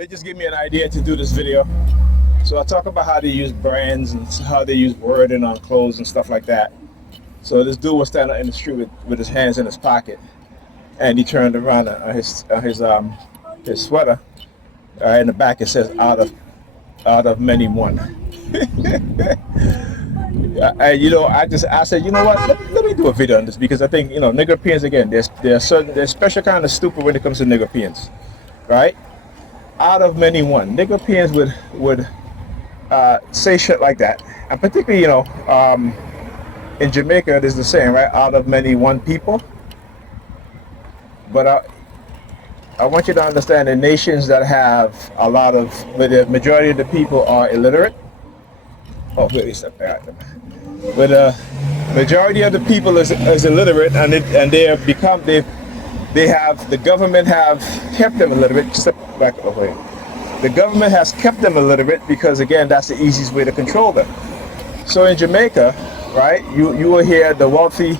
They just gave me an idea to do this video. So I talk about how they use brands and how they use wording on clothes and stuff like that. So this dude was standing in the street with his hands in his pocket, and he turned around on his sweater. In the back it says out of many one. And I said, you know what? Let me do a video on this because I think Negropeans again. There's special kind of stupid when it comes to Negropeans, right? Out of many one. Negropeans would say shit like that, and particularly in Jamaica there's the saying, right? Out of many one people. But I want you to understand the nations that have where the majority of the people are illiterate. Oh, wait, step back. Where the majority of the people is illiterate, and the government have kept them illiterate. Step back. Oh, wait. The government has kept them illiterate because again, that's the easiest way to control them. So in Jamaica, right, you will hear the wealthy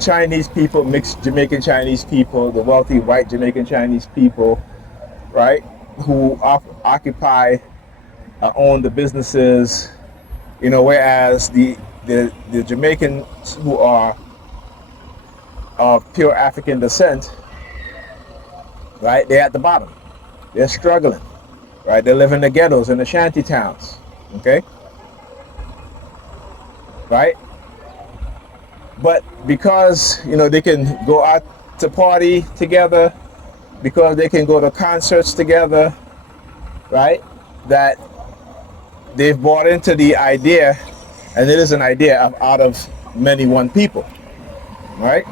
Chinese people, mixed Jamaican Chinese people, the wealthy white Jamaican Chinese people, right, who occupy, own the businesses, whereas the Jamaicans who are of pure African descent, right, they're at the bottom. They're struggling, right? They live in the ghettos, in the shanty towns, okay? Right? But because, they can go out to party together, because they can go to concerts together, right? That they've bought into the idea, and it is an idea of out of many one people, right?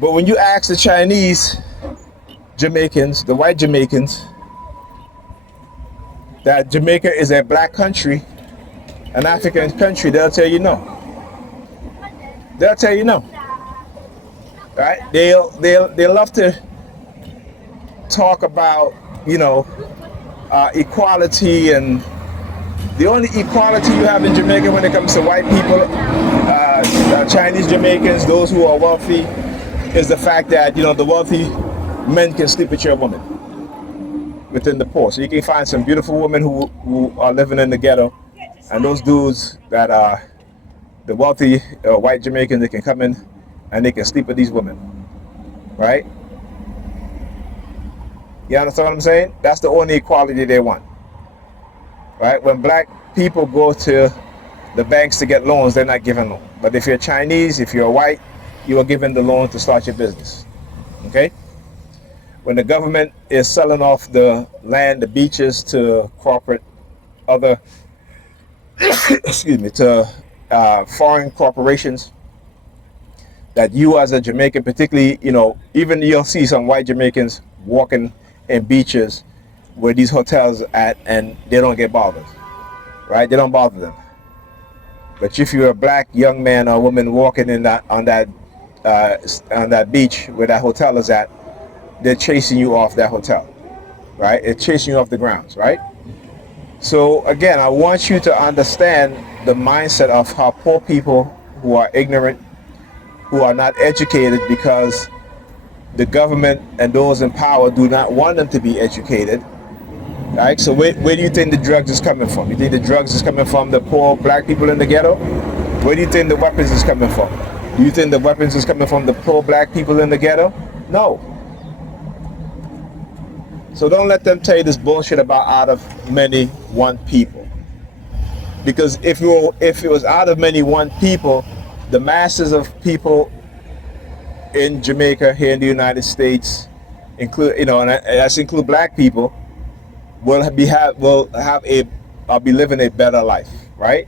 But when you ask the Chinese Jamaicans, the white Jamaicans, that Jamaica is a black country, an African country, they'll tell you no. They'll tell you no. Right? They'll love to talk about, equality, and the only equality you have in Jamaica when it comes to white people, Chinese Jamaicans, those who are wealthy, is the fact that the wealthy men can sleep with your woman within the poor. So you can find some beautiful women who are living in the ghetto, and those dudes that are the wealthy white Jamaicans, they can come in and they can sleep with these women, right? You understand what I'm saying? That's the only equality they want, right? When black people go to the banks to get loans, they're not given loans. But if you're Chinese, if you're white, you are given the loan to start your business, okay? When the government is selling off the land, the beaches to corporate, other, excuse me, to foreign corporations, that you as a Jamaican, particularly, even you'll see some white Jamaicans walking in beaches where these hotels at, and they don't get bothered, right? They don't bother them. But if you're a black young man or woman walking in on that beach where that hotel is at, they're chasing you off that hotel, right? It's chasing you off the grounds, right? So again, I want you to understand the mindset of how poor people who are ignorant, who are not educated, because the government and those in power do not want them to be educated, right? So where do you think the drugs is coming from? You think the drugs is coming from the poor black people in the ghetto? Where do you think the weapons is coming from? Do you think the weapons is coming from the poor black people in the ghetto? No. So don't let them tell you this bullshit about out of many one people. Because if it was out of many one people, the masses of people in Jamaica, here in the United States, include and that's include black people, will be living a better life, right?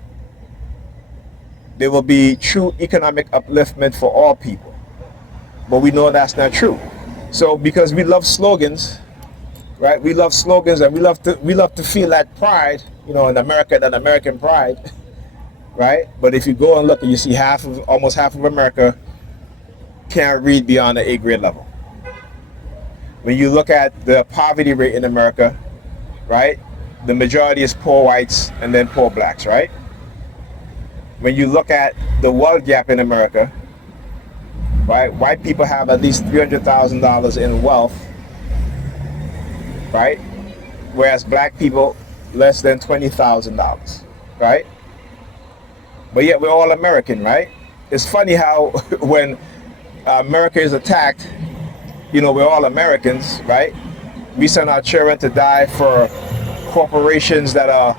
There will be true economic upliftment for all people. But we know that's not true. So because we love slogans, right? We love slogans, and we love to feel that pride, in America, that American pride, right? But if you go and look, and you see almost half of America can't read beyond the 8th grade level. When you look at the poverty rate in America, right? The majority is poor whites and then poor blacks, right? When you look at the wealth gap in America, right? White people have at least $300,000 in wealth, right? Whereas black people less than $20,000, right? But yet we're all American, right? It's funny how when America is attacked, you know, we're all Americans, right? We send our children to die for corporations that are,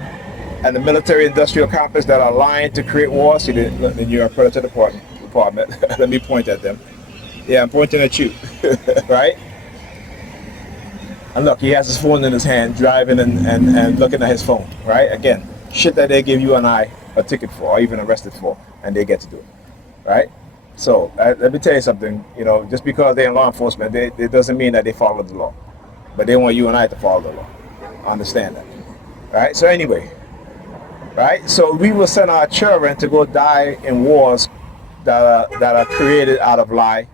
and the military-industrial complex that are lying to create wars. See, then you're a predator department. Let me point at them. Yeah, I'm pointing at you, right? And look, he has his phone in his hand, driving and looking at his phone, right? Again, shit that they give you and I a ticket for, or even arrested for, and they get to do it, right? So let me tell you something. You know, just because they're in law enforcement, it doesn't mean that they follow the law, but they want you and I to follow the law. Understand that, right? So anyway, right? So we will send our children to go die in wars that are created out of lie,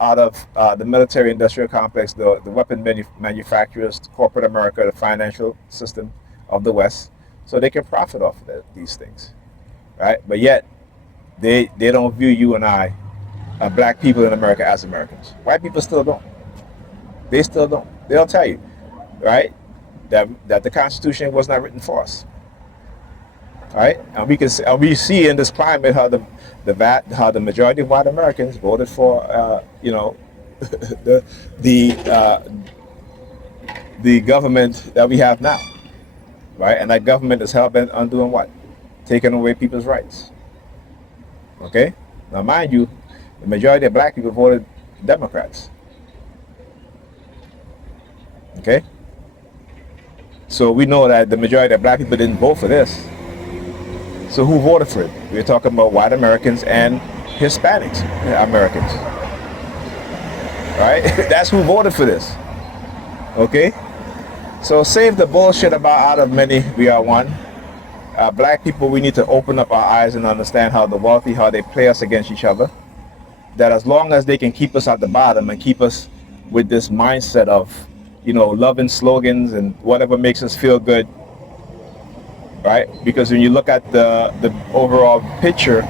out of the military-industrial complex, the weapon manufacturers, corporate America, the financial system of the West, so they can profit off of these things, right? But yet, they don't view you and I, black people in America, as Americans. White people still don't. They still don't. They'll tell you, right, that the Constitution was not written for us. Right, and we see in this climate how the majority of white Americans voted for you know the government that we have now, right? And that government is hell bent on doing what? Taking away people's rights. Okay, now mind you, the majority of black people voted Democrats. Okay, so we know that the majority of black people didn't vote for this. So who voted for it? We're talking about white Americans and Hispanics Americans, right? That's who voted for this. Okay? So save the bullshit about out of many we are one. Black people, we need to open up our eyes and understand how the wealthy, how they play us against each other. That as long as they can keep us at the bottom and keep us with this mindset of, you know, loving slogans and whatever makes us feel good, right? Because when you look at the overall picture,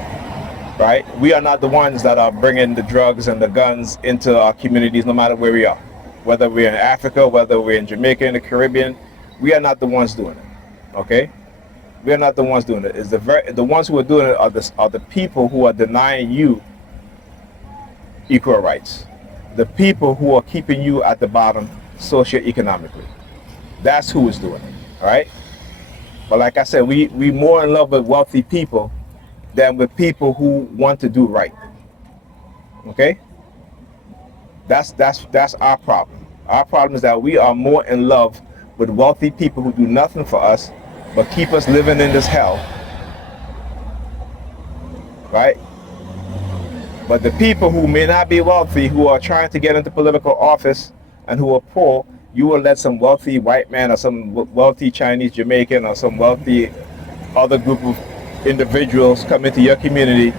right, we are not the ones that are bringing the drugs and the guns into our communities, no matter where we are. Whether we're in Africa, whether we're in Jamaica, in the Caribbean, we are not the ones doing it, okay? We are not the ones doing it. It's the ones who are doing it are the people who are denying you equal rights. The people who are keeping you at the bottom socioeconomically. That's who is doing it, all right? But like I said, we more in love with wealthy people than with people who want to do right. Okay? That's our problem. Our problem is that we are more in love with wealthy people who do nothing for us but keep us living in this hell. Right? But the people who may not be wealthy, who are trying to get into political office and who are poor, you will let some wealthy white man or some wealthy Chinese Jamaican or some wealthy other group of individuals come into your community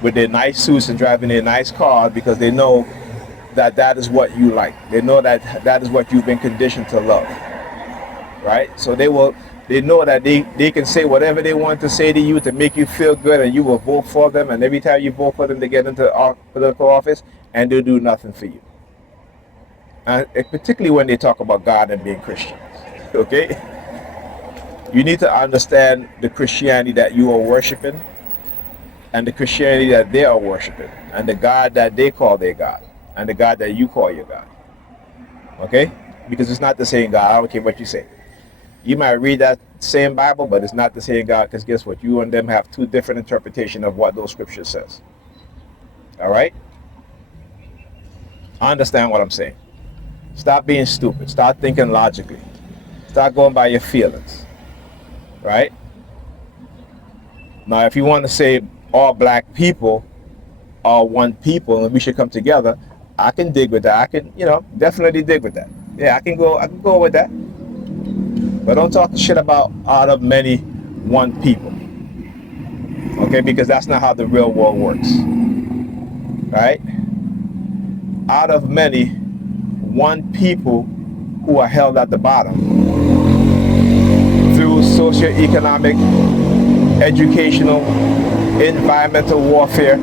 with their nice suits and driving their nice car because they know that that is what you like. They know that that is what you've been conditioned to love, right? So they know that they can say whatever they want to say to you to make you feel good, and you will vote for them, and every time you vote for them they get into political office and they'll do nothing for you. And particularly when they talk about God and being Christians, okay? You need to understand the Christianity that you are worshiping and the Christianity that they are worshiping and the God that they call their God and the God that you call your God, okay? Because it's not the same God. I don't care what you say. You might read that same Bible, but it's not the same God, because guess what? You and them have two different interpretations of what those scriptures says, all right? Understand what I'm saying. Stop being stupid. Start thinking logically. Start going by your feelings. Right? Now, if you want to say all black people are one people and we should come together, I can dig with that. I can, definitely dig with that. Yeah, I can go with that. But don't talk shit about out of many one people. Okay? Because that's not how the real world works. Right? Out of many, one people who are held at the bottom through socioeconomic, educational, environmental warfare,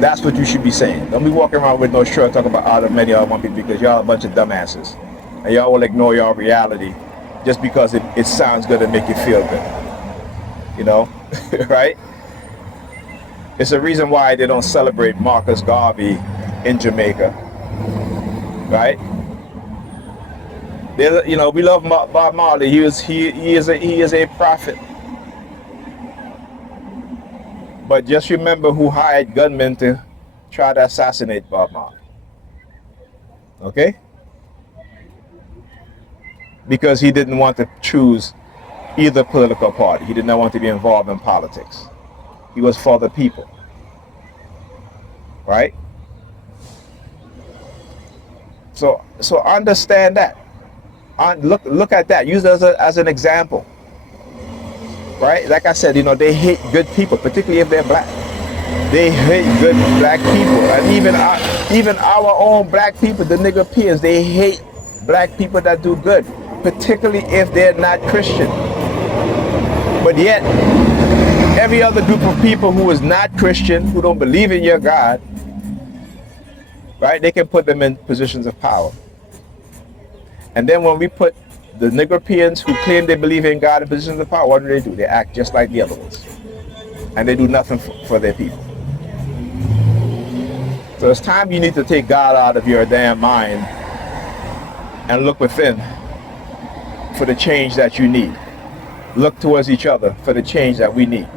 That's what you should be saying. Don't be walking around with no shirt talking about how many y'all want people, because y'all a bunch of dumbasses. And y'all will ignore your reality just because it sounds good and make you feel good. You know? Right? It's a reason why they don't celebrate Marcus Garvey in Jamaica. Right? You know, we love Bob Marley. He is a prophet. But just remember who hired gunmen to try to assassinate Bob Marley. Okay? Because he didn't want to choose either political party. He did not want to be involved in politics. He was for the people. Right? So understand that. Look at that. Use it as an example. Right? Like I said, you know, they hate good people, particularly if they're black. They hate good black people. And even our own black people, the Negropeans, they hate black people that do good, particularly if they're not Christian. But yet, every other group of people who is not Christian, who don't believe in your God, right, they can put them in positions of power. And then when we put the Negropeans who claim they believe in God in positions of power, what do? They act just like the other ones. And they do nothing for their people. So it's time you need to take God out of your damn mind and look within for the change that you need. Look towards each other for the change that we need.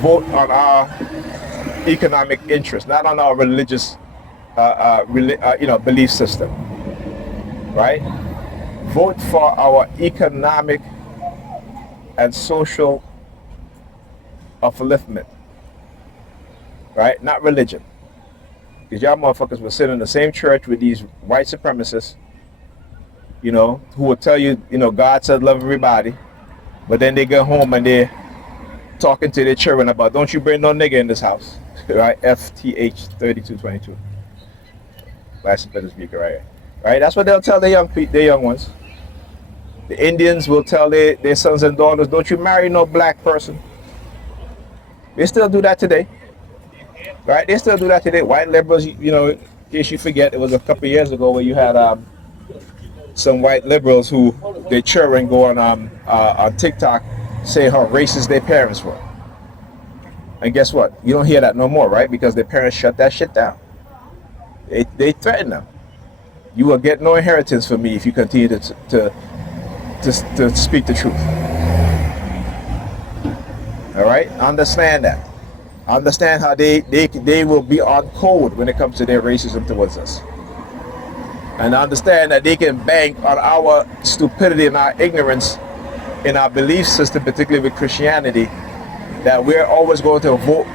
Vote on our economic interests, not on our religious belief system. Right? Vote for our economic and social upliftment. Right? Not religion. Because y'all motherfuckers will sit in the same church with these white supremacists, you know, who will tell you, you know, God said love everybody, but then they go home and they're talking to their children about, don't you bring no nigga in this house. Right? FTH 3222. Last better speaker right here. Right? That's what they'll tell their young ones. The Indians will tell their sons and daughters, don't you marry no black person. They still do that today. Right? They still do that today. White liberals, you know, in case you forget, it was a couple of years ago where you had some white liberals who their children go on TikTok say how racist their parents were. And guess what? You don't hear that no more, right? Because their parents shut that shit down. They threaten them. You will get no inheritance from me if you continue to speak the truth. All right? Understand that. Understand how they will be on code when it comes to their racism towards us. And understand that they can bank on our stupidity and our ignorance in our belief system, particularly with Christianity, that we're always going to vote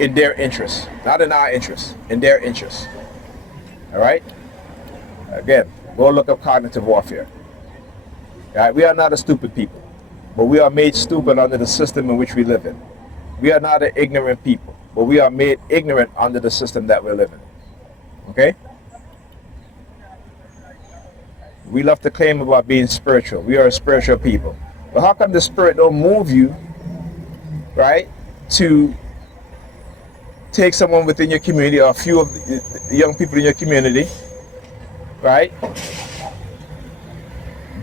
in their interests. Not in our interests, in their interests. All right? Again, go look up cognitive warfare. All right? We are not a stupid people, but we are made stupid under the system in which we live in. We are not an ignorant people, but we are made ignorant under the system that we're living in. Okay? We love to claim about being spiritual. We are a spiritual people. But how come the spirit don't move you, right, to take someone within your community or a few of the young people in your community, right,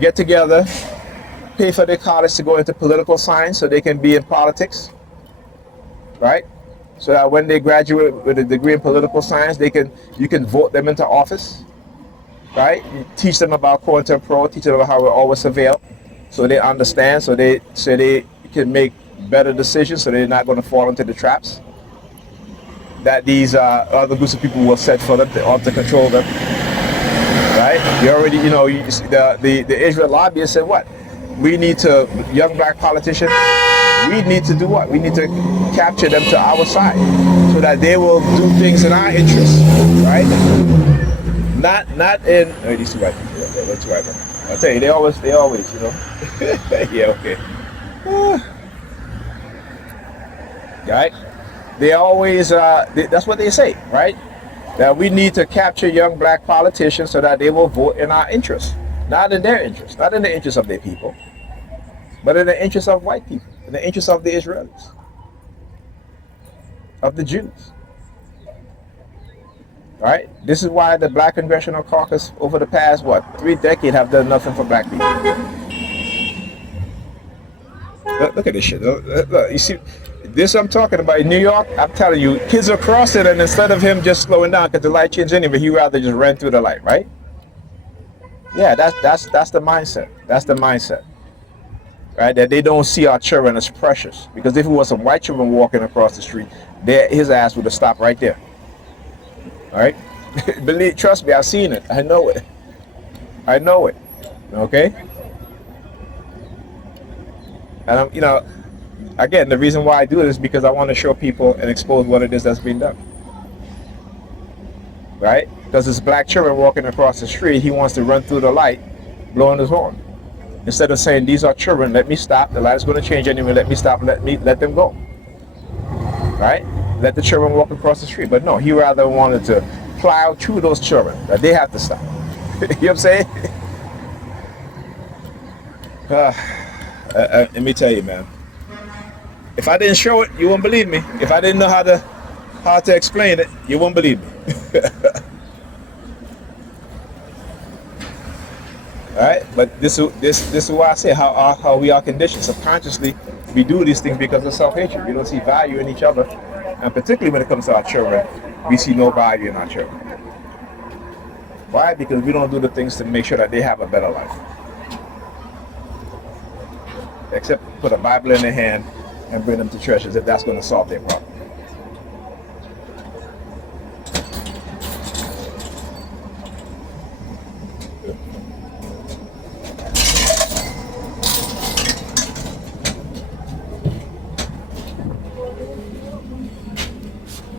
get together, pay for their college to go into political science so they can be in politics, right? So that when they graduate with a degree in political science, you can vote them into office, right? You teach them about COINTELPRO, teach them about how we always surveil, so they understand, so they can make better decisions, so they're not going to fall into the traps that these other groups of people will set for them to control them, right? You already, you know, the Israel lobbyists said what? We need to, young black politicians, we need to do what? We need to capture them to our side so that they will do things in our interest, right? Not in, oh, these two white people, they're too white. I'll tell you, they always, you know. Yeah, okay. Right? They always, that's what they say, right? That we need to capture young black politicians so that they will vote in our interest. Not in their interest, not in the interest of their people, but in the interest of white people, in the interest of the Israelis, of the Jews. Right? This is why the Black Congressional Caucus over the past, what, 3 decades have done nothing for black people. Look at this shit. Look, you see, this I'm talking about in New York, I'm telling you, kids are crossing, and instead of him just slowing down because the light changed anyway, he rather just ran through the light, right? Yeah, that's the mindset. That's the mindset. Right? That they don't see our children as precious. Because if it was some white children walking across the street, his ass would have stopped right there. All right? Trust me, I've seen it. I know it. I know it. Okay? And again, the reason why I do it is because I want to show people and expose what it is that's being done. Right? Because this black children walking across the street, he wants to run through the light, blowing his horn. Instead of saying, these are children, let me stop. The light is going to change anyway. Let me stop. Let them go. Right? Let the children walk across the street. But no, he rather wanted to plow through those children that they have to stop. You know what I'm saying? Let me tell you, man. If I didn't show it, you wouldn't believe me. If I didn't know how to explain it, you wouldn't believe me. All right, but this is why I say how we are conditioned subconsciously. We do these things because of self-hatred. We don't see value in each other, and particularly when it comes to our children, we see no value in our children. Why? Because we don't do the things to make sure that they have a better life. Except put a Bible in their hand and bring them to church as if that's going to solve their problem.